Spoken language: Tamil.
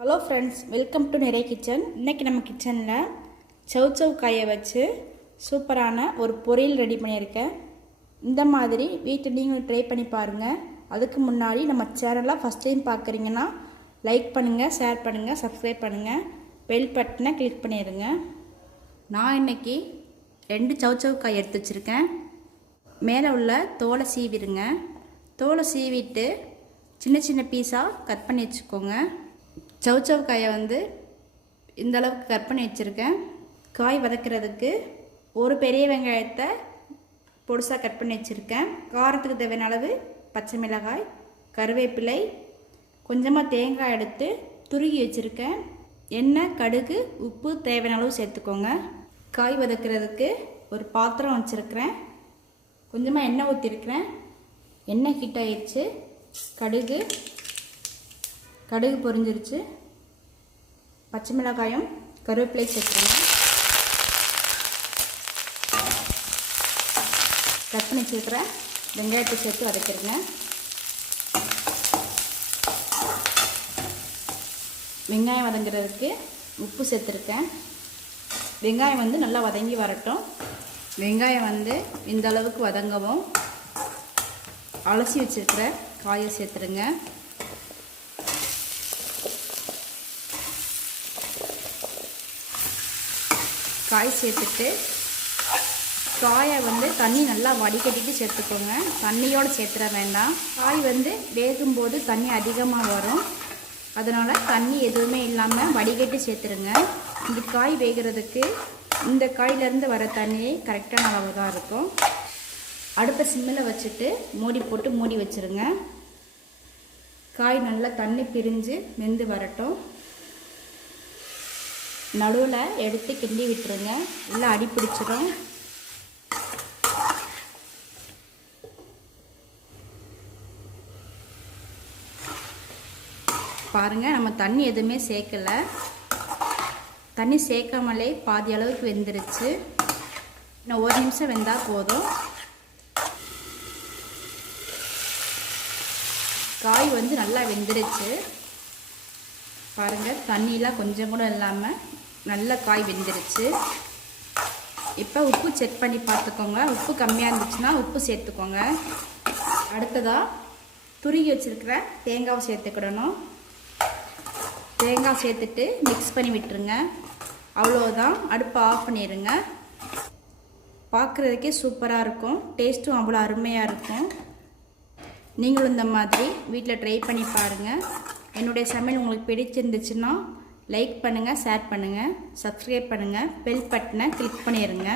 ஹலோ ஃப்ரெண்ட்ஸ், வெல்கம் டு நிறை கிச்சன். இன்றைக்கி நம்ம கிச்சனில் சௌச்சௌ காயை வச்சு சூப்பரான ஒரு பொரியல் ரெடி பண்ணியிருக்கேன். இந்த மாதிரி வீட்டில் நீங்களும் ட்ரை பண்ணி பாருங்கள். அதுக்கு முன்னாடி நம்ம சேனலை ஃபஸ்ட் டைம் பார்க்குறீங்கன்னா லைக் பண்ணுங்கள், ஷேர் பண்ணுங்கள், சப்ஸ்கிரைப் பண்ணுங்கள், பெல் பட்டனை கிளிக் பண்ணிடுங்க. நான் இன்றைக்கி 2 சௌச்சௌ காய் எடுத்து வச்சுருக்கேன். மேலே உள்ள தோலை சீவிடுங்க. தோலை சீவிட்டு சின்ன சின்ன பீஸாக கட் பண்ணி வச்சுக்கோங்க. சௌச்சௌ காயை இந்த அளவுக்கு கட் பண்ணி வச்சுருக்கேன். காய் வதக்கிறதுக்கு ஒரு பெரிய வெங்காயத்தை பொடிசாக கட் பண்ணி வச்சுருக்கேன். காரத்துக்கு தேவையான அளவு பச்சை மிளகாய், கருவேப்பிலை, கொஞ்சமாக தேங்காய் எடுத்து துருகி வச்சுருக்கேன். எண்ணெய், கடுகு, உப்பு தேவையான அளவு சேர்த்துக்கோங்க. காய் வதக்கிறதுக்கு ஒரு பாத்திரம் வச்சுருக்கிறேன். கொஞ்சமாக எண்ணெய் ஊற்றிருக்கிறேன். எண்ணெய் ஹீட் ஆயிடுச்சு. கடுகு பொரிஞ்சிருச்சு. பச்சை மிளகாயும் கருவேப்பிலை சேர்த்துருங்க. கட் பண்ணி வச்சுருக்கிறேன் வெங்காயத்தை சேர்த்து வதக்கிடுங்க. வெங்காயம் வதங்குறதுக்கு உப்பு சேர்த்துருக்கேன். வெங்காயம் நல்லா வதங்கி வரட்டும். வெங்காயம் இந்த அளவுக்கு வதங்கவும் அலசி வச்சுருக்கிற காயை சேர்த்துருங்க. காய் சேர்த்துட்டு காயை தண்ணி நல்லா வடிகட்டிட்டு சேர்த்துக்கோங்க. தண்ணியோடு சேர்த்துட வேண்டாம். காய் வேகும்போது தண்ணி அதிகமாக வரும். அதனால் தண்ணி எதுவுமே இல்லாமல் வடிகட்டி சேர்த்துருங்க. இந்த காய் வேகிறதுக்கு இந்த காயிலேருந்து வர தண்ணியே கரெக்டான அளவு தான் இருக்கும். அடுப்பை சிம்மில் வச்சுட்டு மூடி வச்சுருங்க. காய் நல்லா தண்ணி பிரிஞ்சு வெந்து வரட்டும். நடுவில் எடுத்து கிண்டி விட்டுருங்க, இல்லை அடி பிடிச்சிடும். பாருங்கள், நம்ம தண்ணி எதுவுமே சேர்க்கலை. தண்ணி சேர்க்காமலே பாதி அளவுக்கு வெந்துருச்சு. இன்னும் 1 நிமிஷம் வெந்தால் போதும். காய் நல்லா வெந்துருச்சு. பாருங்கள், தண்ணியெலாம் கொஞ்சம் கூட இல்லாமல் நல்ல காய் வெந்துருச்சு. இப்போ உப்பு செக் பண்ணி பார்த்துக்கோங்க. உப்பு கம்மியாக இருந்துச்சுன்னா உப்பு சேர்த்துக்கோங்க. அடுத்ததாக துருகி வச்சுருக்கிற தேங்காவை சேர்த்துக்கிடணும். தேங்காய் சேர்த்துட்டு மிக்ஸ் பண்ணி விட்டுருங்க. அவ்வளோதான், அடுப்பை ஆஃப் பண்ணிடுங்க. பார்க்குறதுக்கே சூப்பராக இருக்கும். டேஸ்ட்டும் அவ்வளோ அருமையாக இருக்கும். நீங்களும் இந்த மாதிரி வீட்டில் ட்ரை பண்ணி பாருங்கள். என்னுடைய சமையல் உங்களுக்கு பிடிச்சிருந்துச்சுன்னா லைக் பண்ணுங்கள், ஷேர் பண்ணுங்கள், சப்ஸ்கிரைப் பண்ணுங்கள், பெல் பட்டனை கிளிக் பண்ணிடுங்க.